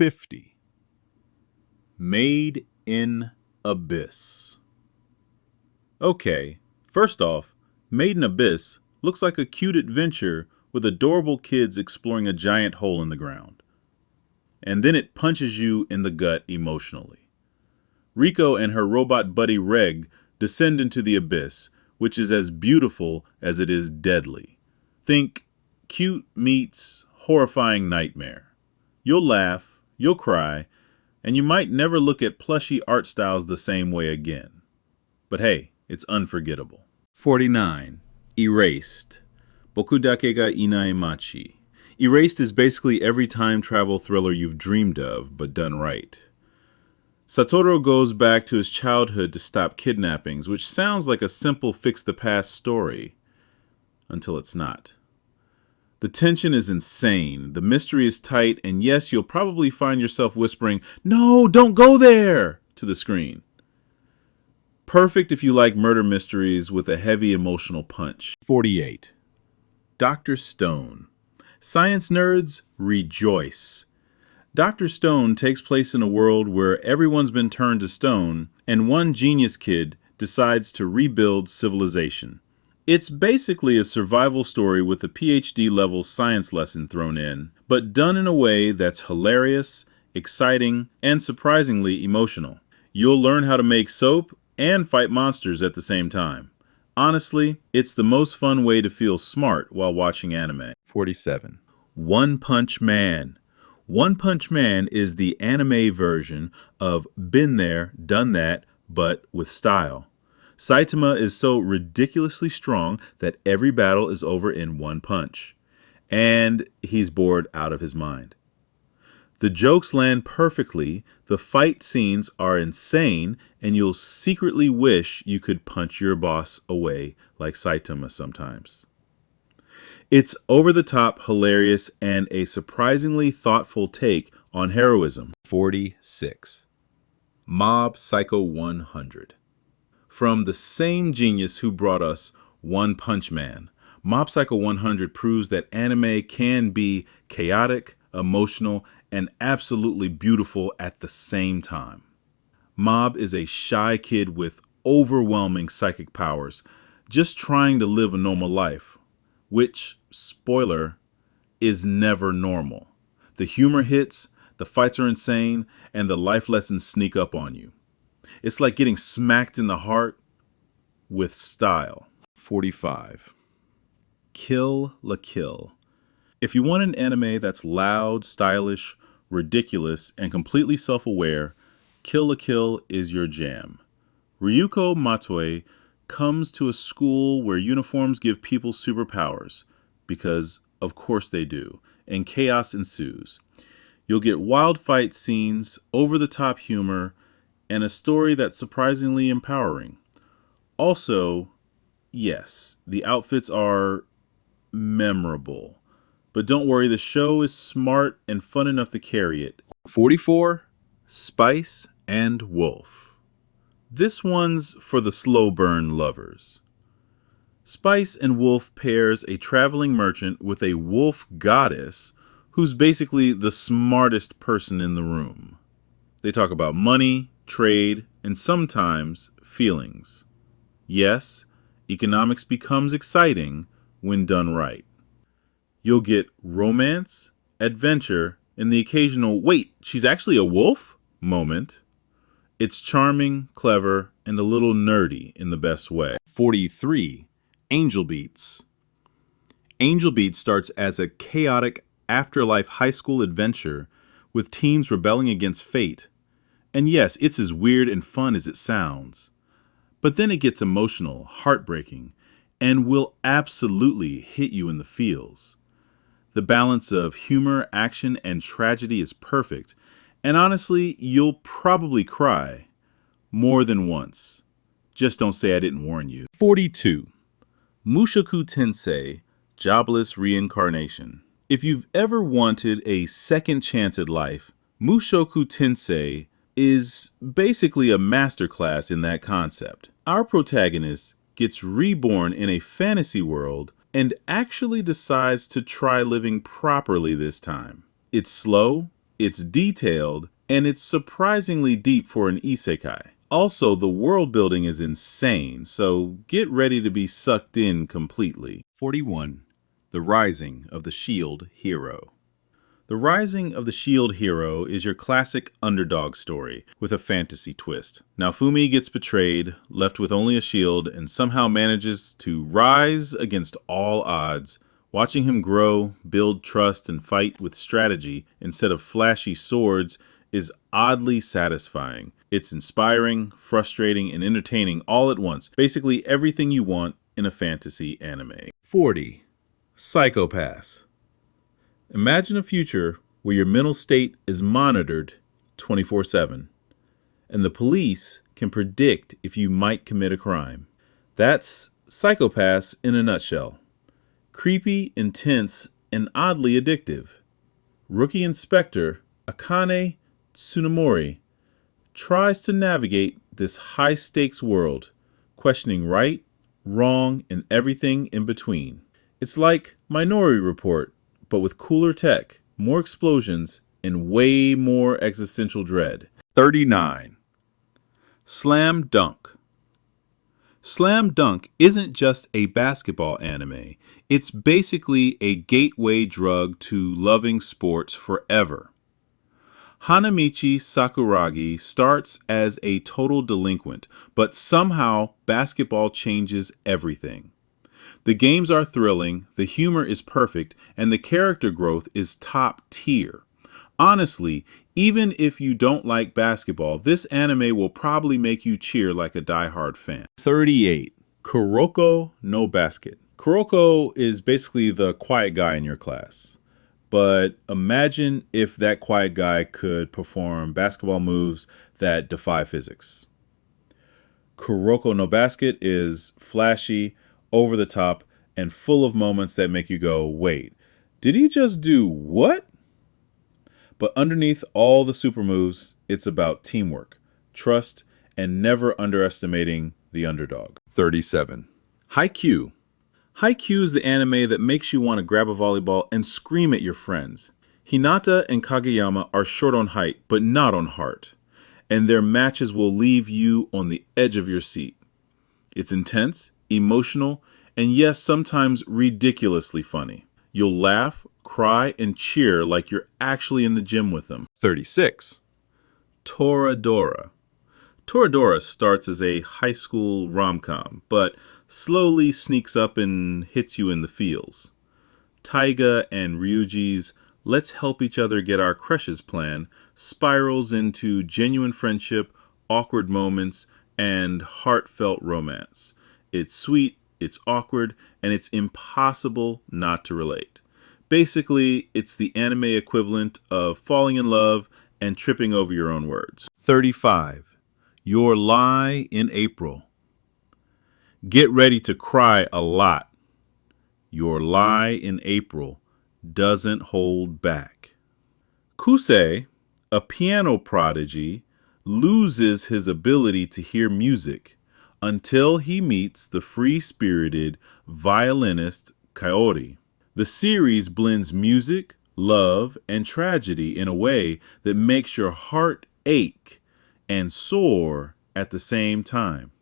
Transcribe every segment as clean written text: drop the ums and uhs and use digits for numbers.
50. Made in Abyss. Okay, first off, Made in Abyss looks like a cute adventure with adorable kids exploring a giant hole in the ground. And then it punches you in the gut emotionally. Rico and her robot buddy Reg descend into the abyss, which is as beautiful as it is deadly. Think cute meets horrifying nightmare. You'll laugh, you'll cry, and you might never look at plushy art styles the same way again. But hey, it's unforgettable. 49. Erased. Boku dake ga inai machi. Erased is basically every time travel thriller you've dreamed of, but done right. Satoru goes back to his childhood to stop kidnappings, which sounds like a simple fix-the-past story, until it's not. The tension is insane, the mystery is tight, and yes, you'll probably find yourself whispering, "No, don't go there!" to the screen. Perfect if you like murder mysteries with a heavy emotional punch. 48. Dr. Stone. Science nerds, rejoice. Dr. Stone takes place in a world where everyone's been turned to stone, and one genius kid decides to rebuild civilization. It's basically a survival story with a PhD-level science lesson thrown in, but done in a way that's hilarious, exciting, and surprisingly emotional. You'll learn how to make soap and fight monsters at the same time. Honestly, it's the most fun way to feel smart while watching anime. 47. One Punch Man. One Punch Man is the anime version of Been There, Done That, but with style. Saitama is so ridiculously strong that every battle is over in one punch. And he's bored out of his mind. The jokes land perfectly, the fight scenes are insane, and you'll secretly wish you could punch your boss away like Saitama sometimes. It's over-the-top, hilarious, and a surprisingly thoughtful take on heroism. 46. Mob Psycho 100. From the same genius who brought us One Punch Man, Mob Psycho 100 proves that anime can be chaotic, emotional, and absolutely beautiful at the same time. Mob is a shy kid with overwhelming psychic powers, just trying to live a normal life, which, spoiler, is never normal. The humor hits, the fights are insane, and the life lessons sneak up on you. It's like getting smacked in the heart with style. 45. Kill la Kill. If you want an anime that's loud, stylish, ridiculous, and completely self-aware, Kill la Kill is your jam. Ryuko Matoi comes to a school where uniforms give people superpowers, because of course they do, and chaos ensues. You'll get wild fight scenes, over-the-top humor, and a story that's surprisingly empowering. Also, yes, the outfits are memorable. But don't worry, the show is smart and fun enough to carry it. 44. Spice and Wolf. This one's for the slow burn lovers. Spice and Wolf pairs a traveling merchant with a wolf goddess who's basically the smartest person in the room. They talk about money, trade, and sometimes feelings. Yes, economics becomes exciting when done right. You'll get romance, adventure, and the occasional, "wait, she's actually a wolf?" moment. It's charming, clever, and a little nerdy in the best way. 43. Angel Beats. Angel Beats starts as a chaotic afterlife high school adventure with teams rebelling against fate. And yes, it's as weird and fun as it sounds. But then it gets emotional, heartbreaking, and will absolutely hit you in the feels. The balance of humor, action, and tragedy is perfect, and honestly, you'll probably cry more than once. Just don't say I didn't warn you. 42. Mushoku Tensei, Jobless Reincarnation. If you've ever wanted a second chance at life, Mushoku Tensei is basically a masterclass in that concept. Our protagonist gets reborn in a fantasy world and actually decides to try living properly this time. It's slow, it's detailed, and it's surprisingly deep for an isekai. Also, the world building is insane, so get ready to be sucked in completely. 41. The Rising of the Shield Hero. The Rising of the Shield Hero is your classic underdog story with a fantasy twist. Naofumi gets betrayed, left with only a shield, and somehow manages to rise against all odds. Watching him grow, build trust, and fight with strategy instead of flashy swords is oddly satisfying. It's inspiring, frustrating, and entertaining all at once. Basically everything you want in a fantasy anime. 40. Psychopaths. Imagine a future where your mental state is monitored 24/7, and the police can predict if you might commit a crime. That's Psychopaths in a nutshell. Creepy, intense, and oddly addictive. Rookie Inspector Akane Tsunemori tries to navigate this high-stakes world, questioning right, wrong, and everything in between. It's like Minority Report, but with cooler tech, more explosions, and way more existential dread. 39. Slam Dunk. Slam Dunk isn't just a basketball anime. It's basically a gateway drug to loving sports forever. Hanamichi Sakuragi starts as a total delinquent, but somehow basketball changes everything. The games are thrilling, the humor is perfect, and the character growth is top tier. Honestly, even if you don't like basketball, this anime will probably make you cheer like a diehard fan. 38. Kuroko no Basket. Kuroko is basically the quiet guy in your class. But imagine if that quiet guy could perform basketball moves that defy physics. Kuroko no Basket is flashy, over the top, and full of moments that make you go, wait, did he just do what? But underneath all the super moves, it's about teamwork, trust, and never underestimating the underdog. 37. Haikyuu. Haikyuu is the anime that makes you want to grab a volleyball and scream at your friends. Hinata and Kageyama are short on height, but not on heart, and their matches will leave you on the edge of your seat. It's intense, emotional, and yes, sometimes ridiculously funny. You'll laugh, cry, and cheer like you're actually in the gym with them. 36. Toradora. Toradora starts as a high school rom-com, but slowly sneaks up and hits you in the feels. Taiga and Ryuji's let's help each other get our crushes plan spirals into genuine friendship, awkward moments, and heartfelt romance. It's sweet, it's awkward, and it's impossible not to relate. Basically, it's the anime equivalent of falling in love and tripping over your own words. 35. Your Lie in April. Get ready to cry a lot. Your Lie in April doesn't hold back. Kusei, a piano prodigy, loses his ability to hear music until he meets the free-spirited violinist Kaori. The series blends music, love, and tragedy in a way that makes your heart ache and soar at the same time.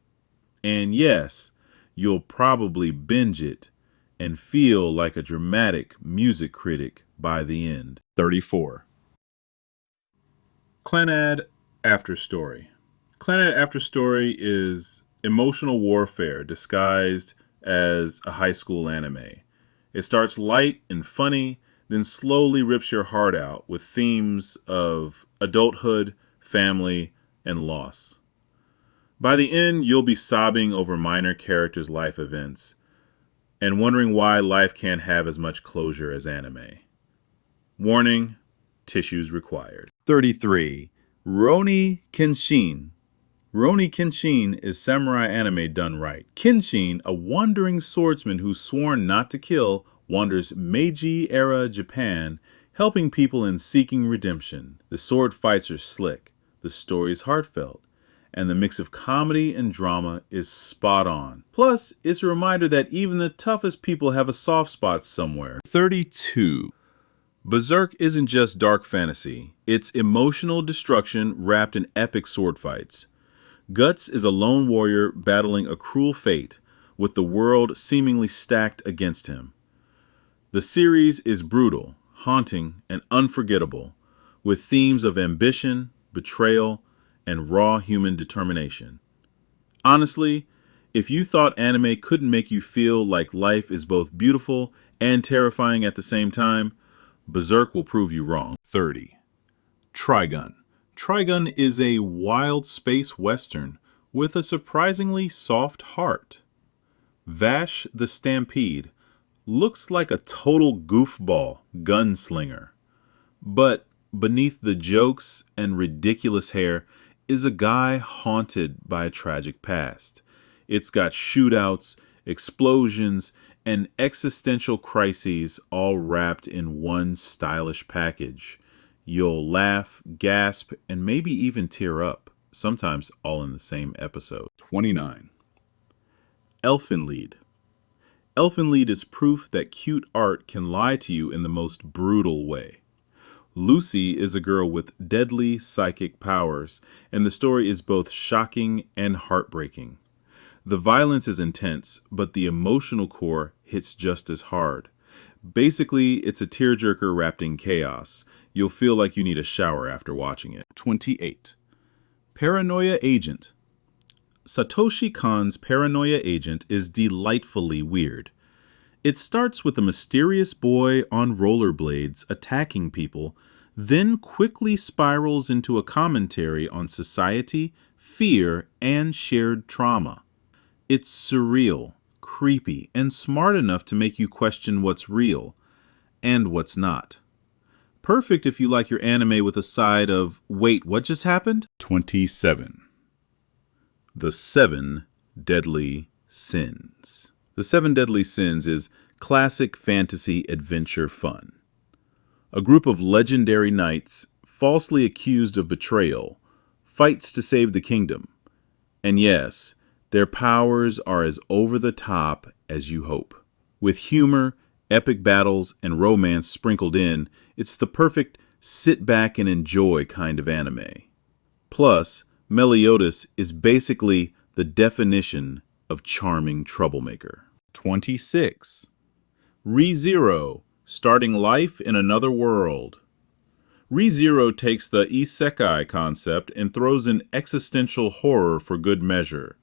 And yes, you'll probably binge it and feel like a dramatic music critic by the end. 34. Clannad After Story. Clannad After Story is emotional warfare disguised as a high school anime. It starts light and funny, then slowly rips your heart out with themes of adulthood, family, and loss. By the end, you'll be sobbing over minor characters' life events and wondering why life can't have as much closure as anime. Warning, tissues required. 33. Rurouni Kenshin. Rurouni Kenshin is samurai anime done right. Kenshin, a wandering swordsman who's sworn not to kill, wanders Meiji-era Japan, helping people and seeking redemption. The sword fights are slick, the story's heartfelt, and the mix of comedy and drama is spot on. Plus, it's a reminder that even the toughest people have a soft spot somewhere. 32. Berserk isn't just dark fantasy, it's emotional destruction wrapped in epic sword fights. Guts is a lone warrior battling a cruel fate, with the world seemingly stacked against him. The series is brutal, haunting, and unforgettable, with themes of ambition, betrayal, and raw human determination. Honestly, if you thought anime couldn't make you feel like life is both beautiful and terrifying at the same time, Berserk will prove you wrong. 30. Trigun. Trigun is a wild space western with a surprisingly soft heart. Vash the Stampede looks like a total goofball gunslinger. But beneath the jokes and ridiculous hair is a guy haunted by a tragic past. It's got shootouts, explosions, and existential crises all wrapped in one stylish package. You'll laugh, gasp, and maybe even tear up, sometimes all in the same episode. 29. Elfenlied. Elfenlied is proof that cute art can lie to you in the most brutal way. Lucy is a girl with deadly psychic powers, and the story is both shocking and heartbreaking. The violence is intense, but the emotional core hits just as hard. Basically, it's a tearjerker wrapped in chaos. You'll feel like you need a shower after watching it. 28. Paranoia Agent. Satoshi Kon's Paranoia Agent is delightfully weird. It starts with a mysterious boy on rollerblades attacking people, then quickly spirals into a commentary on society, fear, and shared trauma. It's surreal, creepy, and smart enough to make you question what's real and what's not. Perfect if you like your anime with a side of, wait, what just happened? 27. The Seven Deadly Sins. The Seven Deadly Sins is classic fantasy adventure fun. A group of legendary knights, falsely accused of betrayal, fights to save the kingdom. And yes, their powers are as over the top as you hope. With humor, epic battles, and romance sprinkled in, it's the perfect sit back and enjoy kind of anime. Plus, Meliodas is basically the definition of charming troublemaker. 26. ReZero, starting life in another world. ReZero takes the isekai concept and throws in existential horror for good measure.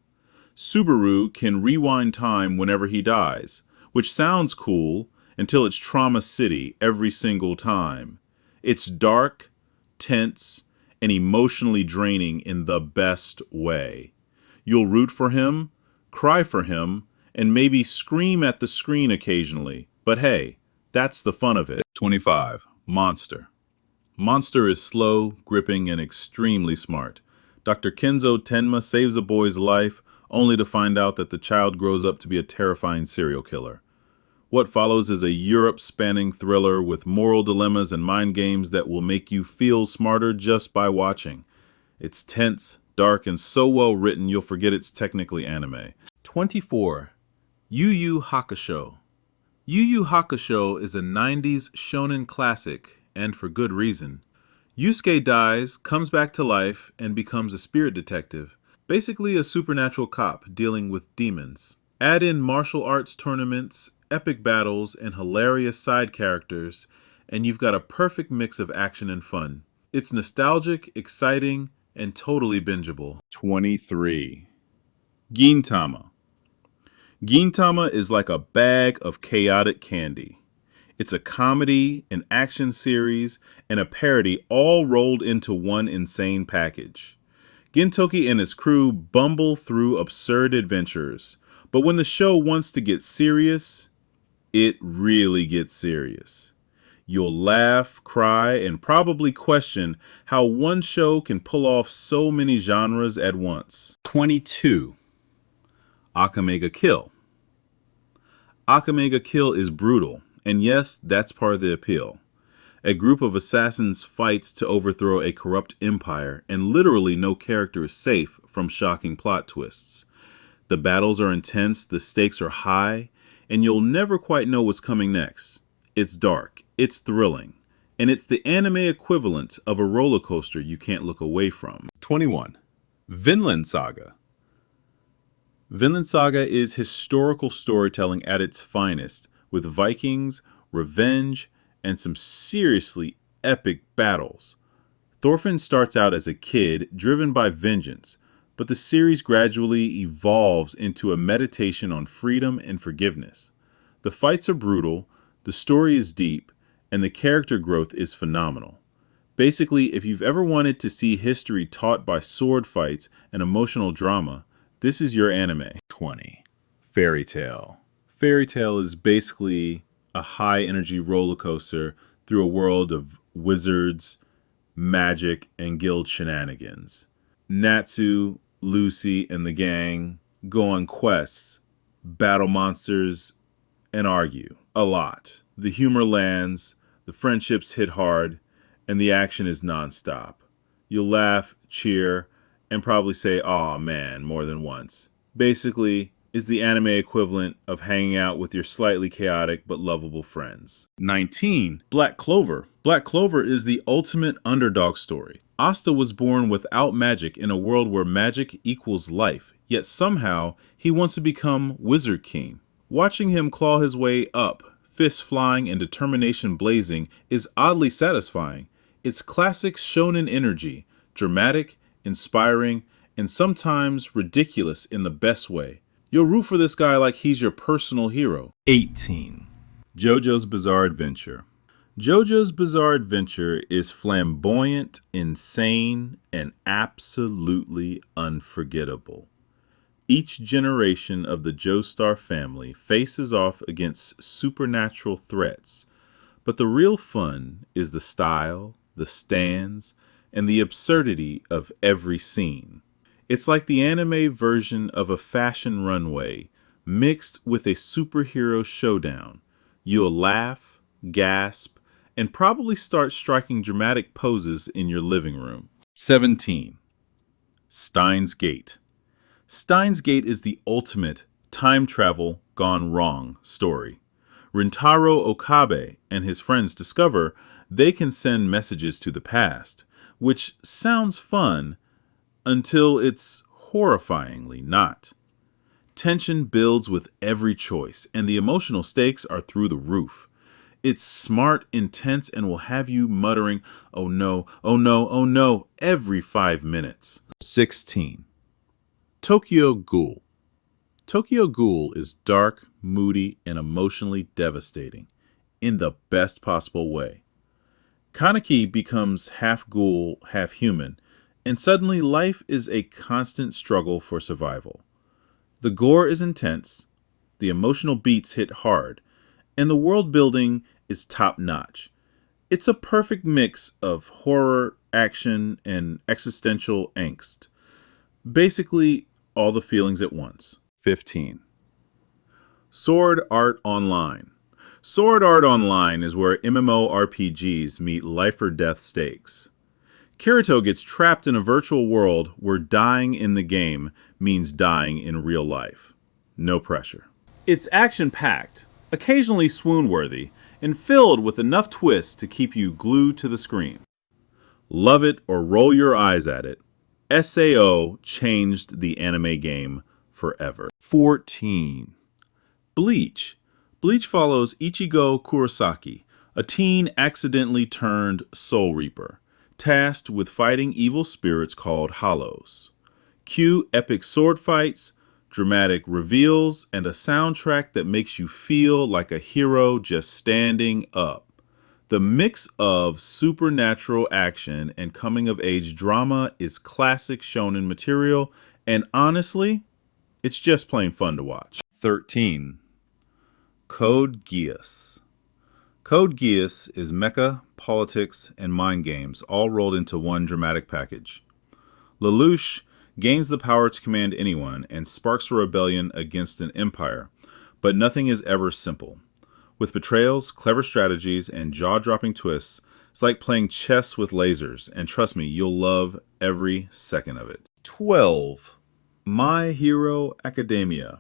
Subaru can rewind time whenever he dies, which sounds cool until it's Trauma City every single time. It's dark, tense, and emotionally draining in the best way. You'll root for him, cry for him, and maybe scream at the screen occasionally. But hey, that's the fun of it. 25. Monster. Monster is slow, gripping, and extremely smart. Dr. Kenzo Tenma saves a boy's life, only to find out that the child grows up to be a terrifying serial killer. What follows is a Europe-spanning thriller with moral dilemmas and mind games that will make you feel smarter just by watching. It's tense, dark, and so well written you'll forget it's technically anime. 24. Yu Yu Hakusho. Yu Yu Hakusho is a 90s shonen classic, and for good reason. Yusuke dies, comes back to life, and becomes a spirit detective. Basically a supernatural cop dealing with demons. Add in martial arts tournaments, epic battles, and hilarious side characters, and you've got a perfect mix of action and fun. It's nostalgic, exciting, and totally bingeable. 23. Gintama. Gintama is like a bag of chaotic candy. It's a comedy, an action series, and a parody all rolled into one insane package. Gintoki and his crew bumble through absurd adventures, but when the show wants to get serious, it really gets serious. You'll laugh, cry, and probably question how one show can pull off so many genres at once. 22. Akame ga Kill. Akame ga Kill is brutal, and yes, that's part of the appeal. A group of assassins fights to overthrow a corrupt empire, and literally no character is safe from shocking plot twists. The battles are intense, the stakes are high, and you'll never quite know what's coming next. It's dark, it's thrilling, and it's the anime equivalent of a roller coaster you can't look away from. 21. Vinland Saga. Vinland Saga is historical storytelling at its finest, with Vikings, revenge, and some seriously epic battles. Thorfinn starts out as a kid driven by vengeance, but the series gradually evolves into a meditation on freedom and forgiveness. The fights are brutal, the story is deep, and the character growth is phenomenal. Basically, if you've ever wanted to see history taught by sword fights and emotional drama, this is your anime. 20. Fairy Tail. Fairy Tail is basically a high-energy roller coaster through a world of wizards, magic, and guild shenanigans. Natsu, Lucy, and the gang go on quests, battle monsters, and argue. A lot. The humor lands, the friendships hit hard, and the action is nonstop. You'll laugh, cheer, and probably say, "Aw, man," more than once. Basically, is the anime equivalent of hanging out with your slightly chaotic but lovable friends. 19. Black Clover. Black Clover is the ultimate underdog story. Asta was born without magic in a world where magic equals life, yet somehow he wants to become Wizard King. Watching him claw his way up, fists flying and determination blazing, is oddly satisfying. It's classic shonen energy, dramatic, inspiring, and sometimes ridiculous in the best way. You'll root for this guy like he's your personal hero. 18. JoJo's Bizarre Adventure. JoJo's Bizarre Adventure is flamboyant, insane, and absolutely unforgettable. Each generation of the Joestar family faces off against supernatural threats, but the real fun is the style, the stands, and the absurdity of every scene. It's like the anime version of a fashion runway mixed with a superhero showdown. You'll laugh, gasp, and probably start striking dramatic poses in your living room. 17. Steins Gate. Steins Gate is the ultimate time travel gone wrong story. Rintaro Okabe and his friends discover they can send messages to the past, which sounds fun until it's horrifyingly not. Tension builds with every choice, and the emotional stakes are through the roof. It's smart, intense, and will have you muttering, "Oh no, oh no, oh no," every 5 minutes. 16. Tokyo Ghoul. Tokyo Ghoul is dark, moody, and emotionally devastating, in the best possible way. Kaneki becomes half ghoul, half human, and suddenly life is a constant struggle for survival. The gore is intense, the emotional beats hit hard, and the world building is top-notch. It's a perfect mix of horror, action, and existential angst. Basically, all the feelings at once. 15. Sword Art Online. Sword Art Online is where MMORPGs meet life or death stakes. Kirito gets trapped in a virtual world where dying in the game means dying in real life. No pressure. It's action-packed, occasionally swoon-worthy, and filled with enough twists to keep you glued to the screen. Love it or roll your eyes at it, SAO changed the anime game forever. 14. Bleach. Bleach follows Ichigo Kurosaki, a teen accidentally turned Soul Reaper, tasked with fighting evil spirits called Hollows. Cue epic sword fights, dramatic reveals, and a soundtrack that makes you feel like a hero just standing up. The mix of supernatural action and coming-of-age drama is classic shonen material, and honestly, it's just plain fun to watch. 13. Code Geass. Code Geass is mecha, politics, and mind games all rolled into one dramatic package. Lelouch gains the power to command anyone and sparks a rebellion against an empire, but nothing is ever simple. With betrayals, clever strategies, and jaw-dropping twists, it's like playing chess with lasers, and trust me, you'll love every second of it. 12. My Hero Academia.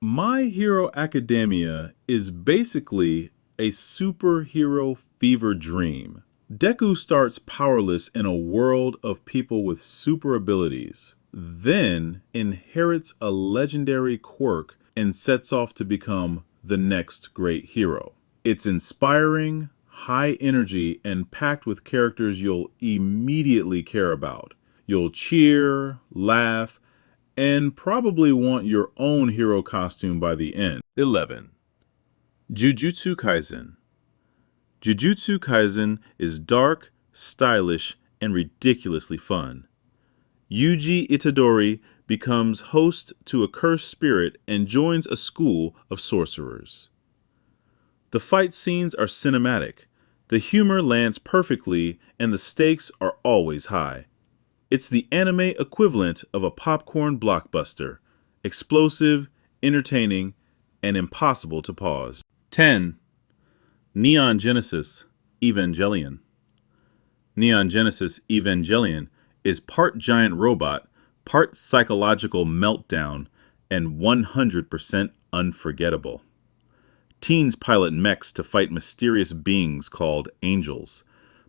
My Hero Academia is basically a superhero fever dream. Deku starts powerless in a world of people with super abilities, then inherits a legendary quirk and sets off to become the next great hero. It's inspiring, high energy, and packed with characters you'll immediately care about. You'll cheer, laugh, and probably want your own hero costume by the end. 11. Jujutsu Kaisen. Jujutsu Kaisen is dark, stylish, and ridiculously fun. Yuji Itadori becomes host to a cursed spirit and joins a school of sorcerers. The fight scenes are cinematic, the humor lands perfectly, and the stakes are always high. It's the anime equivalent of a popcorn blockbuster, explosive, entertaining, and impossible to pause. 10. Neon Genesis Evangelion. Neon Genesis Evangelion is part giant robot, part psychological meltdown, and 100% unforgettable. Teens pilot mechs to fight mysterious beings called angels,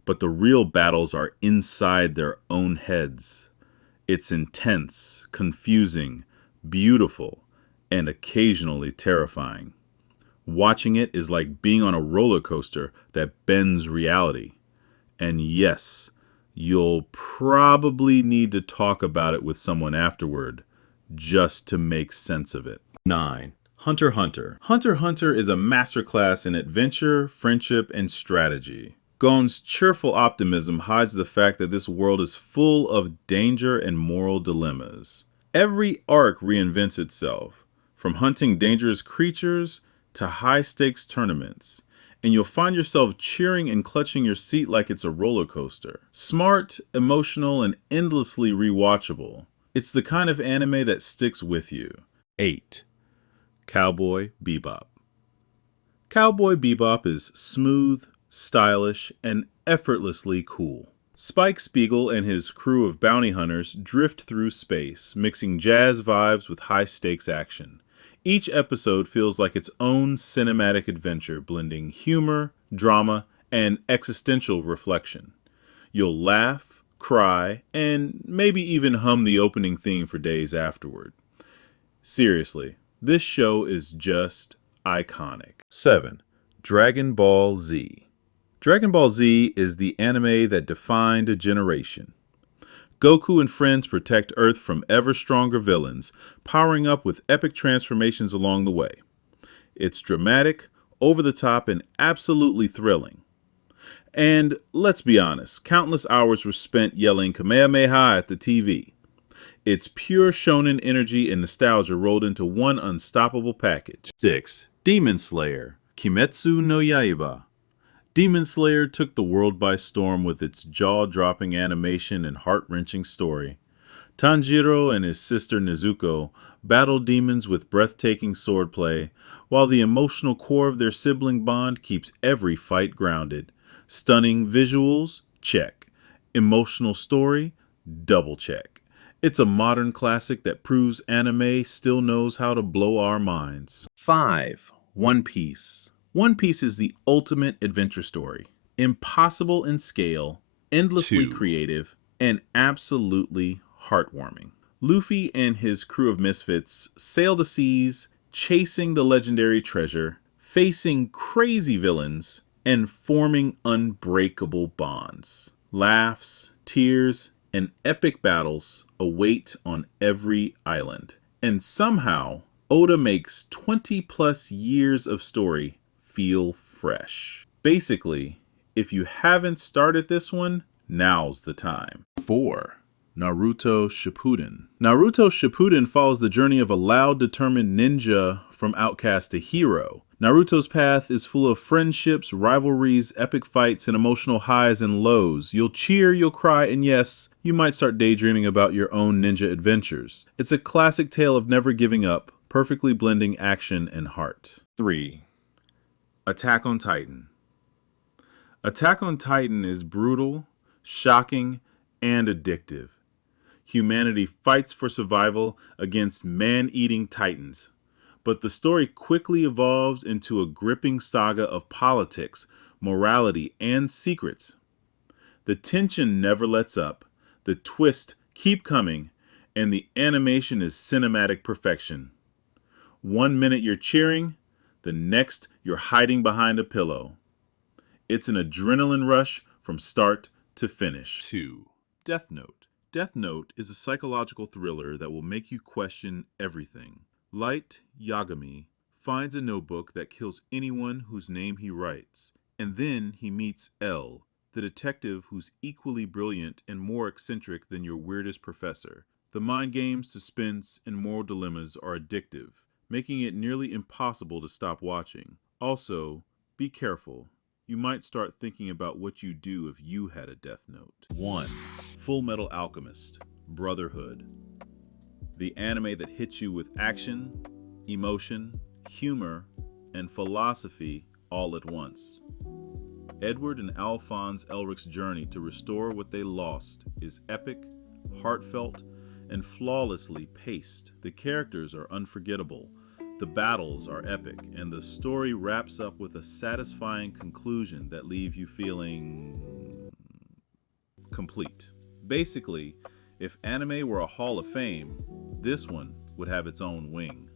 but the real battles are inside their own heads. It's intense, confusing, beautiful, and occasionally terrifying. Watching it is like being on a roller coaster that bends reality. And yes, you'll probably need to talk about it with someone afterward, just to make sense of it. 9. Hunter x Hunter. Hunter x Hunter is a masterclass in adventure, friendship, and strategy. Gon's cheerful optimism hides the fact that this world is full of danger and moral dilemmas. Every arc reinvents itself, from hunting dangerous creatures to high-stakes tournaments, and you'll find yourself cheering and clutching your seat like it's a roller coaster. Smart, emotional, and endlessly rewatchable. It's the kind of anime that sticks with you. 8. Cowboy Bebop. Cowboy Bebop is smooth, stylish, and effortlessly cool. Spike Spiegel and his crew of bounty hunters drift through space, mixing jazz vibes with high-stakes action. Each episode feels like its own cinematic adventure, blending humor, drama, and existential reflection. You'll laugh, cry, and maybe even hum the opening theme for days afterward. Seriously, this show is just iconic. 7. Dragon Ball Z. Dragon Ball Z is the anime that defined a generation. Goku and friends protect Earth from ever stronger villains, powering up with epic transformations along the way. It's dramatic, over the top, and absolutely thrilling. And let's be honest, countless hours were spent yelling Kamehameha at the TV. It's pure shonen energy and nostalgia rolled into one unstoppable package. 6. Demon Slayer Kimetsu no Yaiba. Demon Slayer took the world by storm with its jaw-dropping animation and heart-wrenching story. Tanjiro and his sister Nezuko battle demons with breathtaking swordplay, while the emotional core of their sibling bond keeps every fight grounded. Stunning visuals? Check. Emotional story? Double check. It's a modern classic that proves anime still knows how to blow our minds. 5. One Piece. One Piece is the ultimate adventure story. Impossible in scale, endlessly creative, and absolutely heartwarming. Luffy and his crew of misfits sail the seas, chasing the legendary treasure, facing crazy villains, and forming unbreakable bonds. Laughs, tears, and epic battles await on every island. And somehow, Oda makes 20+ years of story feel fresh. Basically, if you haven't started this one, now's the time. 4. Naruto Shippuden. Naruto Shippuden follows the journey of a loud, determined ninja from outcast to hero. Naruto's path is full of friendships, rivalries, epic fights, and emotional highs and lows. You'll cheer, you'll cry, and yes, you might start daydreaming about your own ninja adventures. It's a classic tale of never giving up, perfectly blending action and heart. 3. Attack on Titan. Attack on Titan is brutal, shocking, and addictive. Humanity fights for survival against man-eating titans, but the story quickly evolves into a gripping saga of politics, morality, and secrets. The tension never lets up, the twists keep coming, and the animation is cinematic perfection. 1 minute you're cheering, the next you're hiding behind a pillow. It's an adrenaline rush from start to finish. 2. Death Note. Death Note is a psychological thriller that will make you question everything. Light Yagami finds a notebook that kills anyone whose name he writes, and then he meets L, the detective who's equally brilliant and more eccentric than your weirdest professor. The mind games, suspense, and moral dilemmas are addictive, making it nearly impossible to stop watching. Also, be careful. You might start thinking about what you'd do if you had a death note. 1. Full Metal Alchemist Brotherhood. The anime that hits you with action, emotion, humor, and philosophy all at once. Edward and Alphonse Elric's journey to restore what they lost is epic, heartfelt, and flawlessly paced. The characters are unforgettable, the battles are epic, and the story wraps up with a satisfying conclusion that leaves you feeling complete. Basically, if anime were a hall of fame, this one would have its own wing.